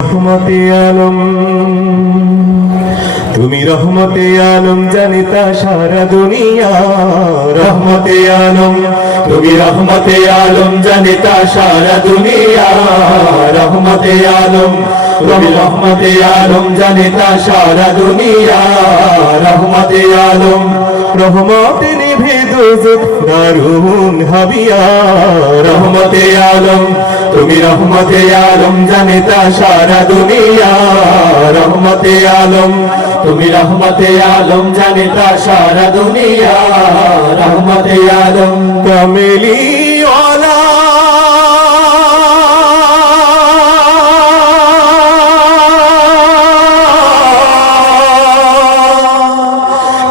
রহমতে আলম, তুমি রহমতে আলম জানিতা সারা দুনিয়া। রহমতে আলম, তুমি রহমতে আলম জানিতা সারা দুনিয়া। রহমতে আলম, তুমি রহমতে আলম জানিতা সারা দুনিয়া। রহমতে আলম, রহমতে নিভে দোজখ দারুন হাবিয়া। রহমতে আলম, তুমি রহমতে আলম জানিতা সারা দুনিয়া। রহমতে আলম, তুমি রহমতে আলম জানিতা সারা দুনিয়া। রহমতে আলম কামেলি ওয়ালা,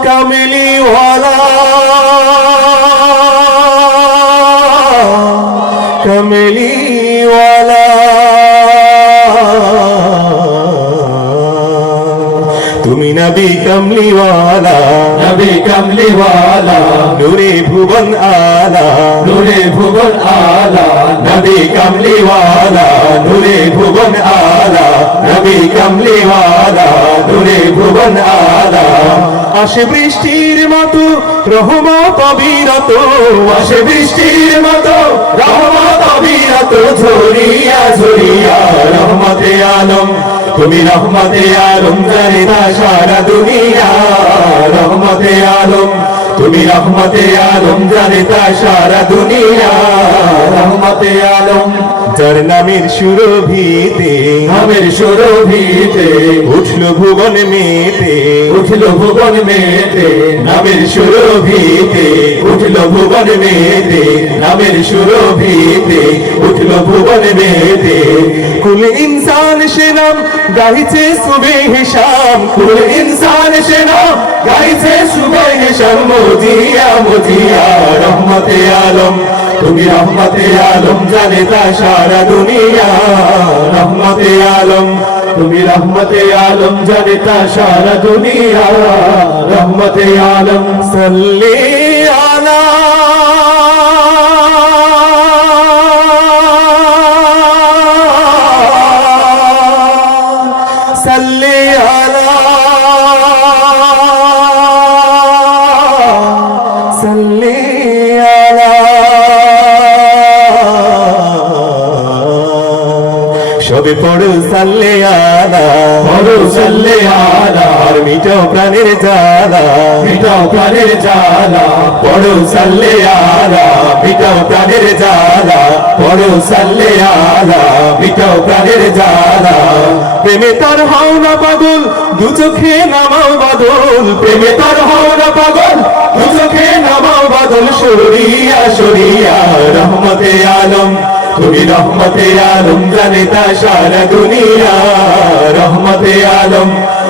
কামেলি ওয়ালা, কামেলি ওয়ালা, তুমি নবী কমলিওয়ালা, নবী কমলিওয়ালা, নূরে ভুবন আলা, নূরে ভুবন আলা, নবী কমলিওয়ালা, নূরে ভুবন আলা, নবী কমলিওয়ালা, নূরে ভুবন আলা। আসে বৃষ্টির মতো রহমত অবিরত, আসে বৃষ্টির মতো রহমত অবিরত, ঝরিয়া ঝরিয়া। রহমতে আলম, তুমি রহমতে আলম জানিতা সারা দুনিয়া। রহমতে আলম, তুমি রহমতে আলম জানিতা সারা দুনিয়া। রহমতে আলম, যার নামের সুরভিতে, নামের সুরভিতে উঠলো ভুবন মেতে, উঠলো ভুবন মেতে, নামের সুরভিতে উঠলো ভুবন মেতে, নামের সুরভিতে উঠলো ভুবন মেতে। কুল ইনসান সে নাম গাইছে সুবেহ শাম, কুল ইনসান সে নাম গাইছে সুবেহ শাম, মজিয়া মজিয়া। রহমতে আলম, তুমি রহমতে আলম জানিতা সারা দুনিয়া। রহমতে আলম, তুমি রহমতে আলম জানিতা সারা দুনিয়া। রহমতে আলম সাল্লি আলা, সাল্লি আলা, সাল্লি আলা। সবে পড়ো সাল্লে আলা, পড়ো সাল্লে আলা, আর মিটাও প্রাণের জ্বালা, মিটাও প্রাণের জ্বালা। পড়ো সাল্লে আলা, মিটাও প্রাণের জ্বালা, পড়ো সাল্লে আলা, মিটাও প্রাণের জ্বালা। প্রেমে তার হও না পাগল, দু চোখে নামাও বাদল, প্রেমে তার হও না পাগল, দু চোখে নামাও বাদল, সরিয়া সরিয়া। রহমতে আলম, তুমি রহমতে আলম জানিতা সারা দুনিয়া। রহমতে আলম,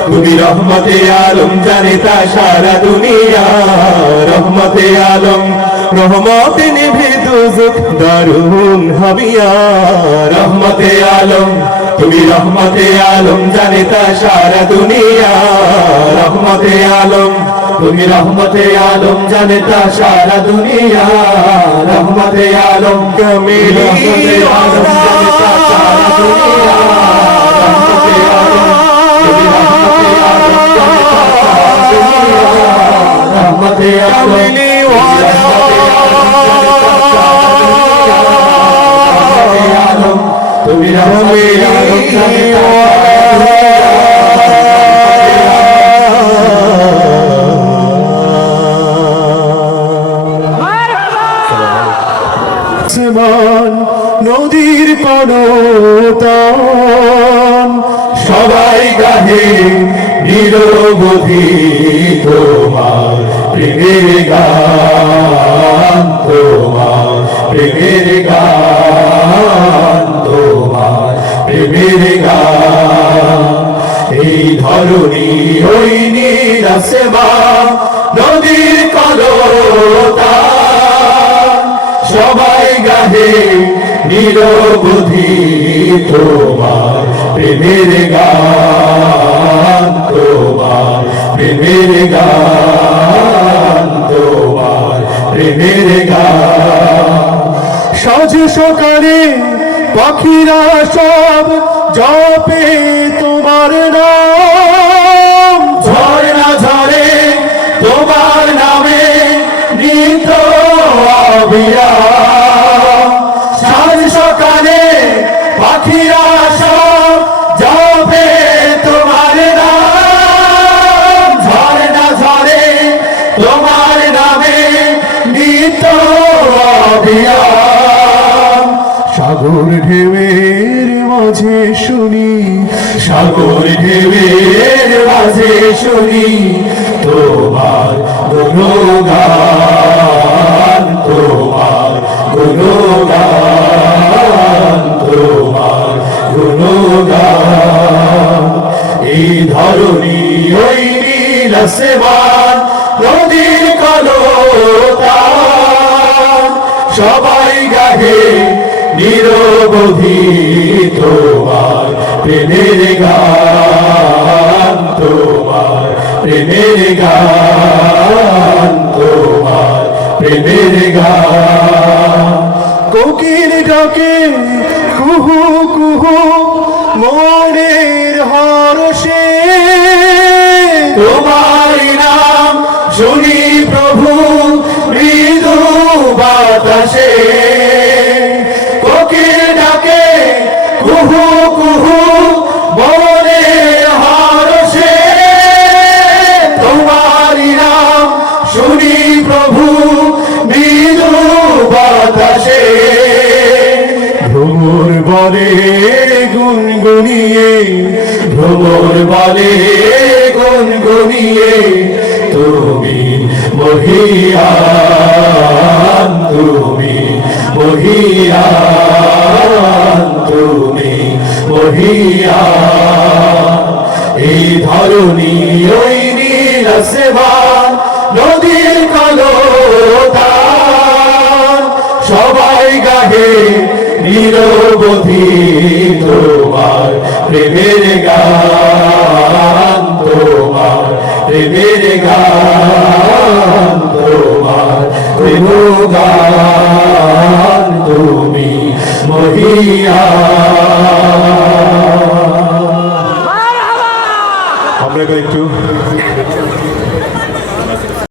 তুমি রহমতে আলম জানিতা সারা দুনিয়া। রহমতে আলম, রহমতে নিভে দোজখ দারুন হাবিয়া। রহমতে আলম, তুমি রহমতে আলম জানিতা সারা দুনিয়া। রহমতে আলম, তুমি রহমতে আলম জানিতা সারা দুনিয়া। রহমতে আলম কামিলি আলম জানিতা সারা দুনিয়া। রহমতে আলম, তুমি রহমতে আলম জানিতা সারা দুনিয়া। রহমতে কামিলি আলম, তুমি রহমতে আলম জানিতা নদীর পনতান, সবাই গাহে নিরবধি তোমার প্রেমের গান, তোমার প্রেমের গান, তোমার প্রেমের গান। এই ধরণী ওই নীলাসেবা নদীর কলতান, সবাই গাহে নিরবধি তোমার প্রেমের গান, তোমার প্রেমের গান, তোমার প্রেমের গান। সাজ সকালে পাখিরা সব জপে তোমার নাম ঝরনা ঝরে তোমার নামে নিত অবিরাম সাজ সকালে পাখিরা সব জপে তোমার নাম ঝরনা ঝরে তোমার নামে নিত অবিরাম সাগর ঢেউয়ের মাঝে শুনি সাগর ঢেউয়ের মাঝে শুনি তোমার গুণগান তোমার গুণগান তোমার গুণগান এই ধরণী ওই নীল আসমান নদীর কলতান সবাই গাহে নিরবধি তোমার প্রেমের গান তোমার প্রেমের গান তোমার প্রেমের গান কোকিল ডাকে কুহু কুহু মনের হরষে তোমার নাম শুনি প্রভু মৃদু বাতাসে কোকিল ডাকে কুহু কুহু মনের হরষে তোমার নাম শুনি প্রভু মৃদু বাতাসে ভ্রমর বলে গুনগুনিয়ে ভ্রমর বলে গুনগুনিয়ে তুমি মহিয়ান তুমি মহিয়ান তুমি মহিয়ান এই ধরণী ওই নীল আসমান নদীর কলতান সবাই গাহে নিরবধি তোমার প্রেমের গান তোমার প্রেমের গান তোমার গুণগান তুমি মহিয়ান আমরা একটু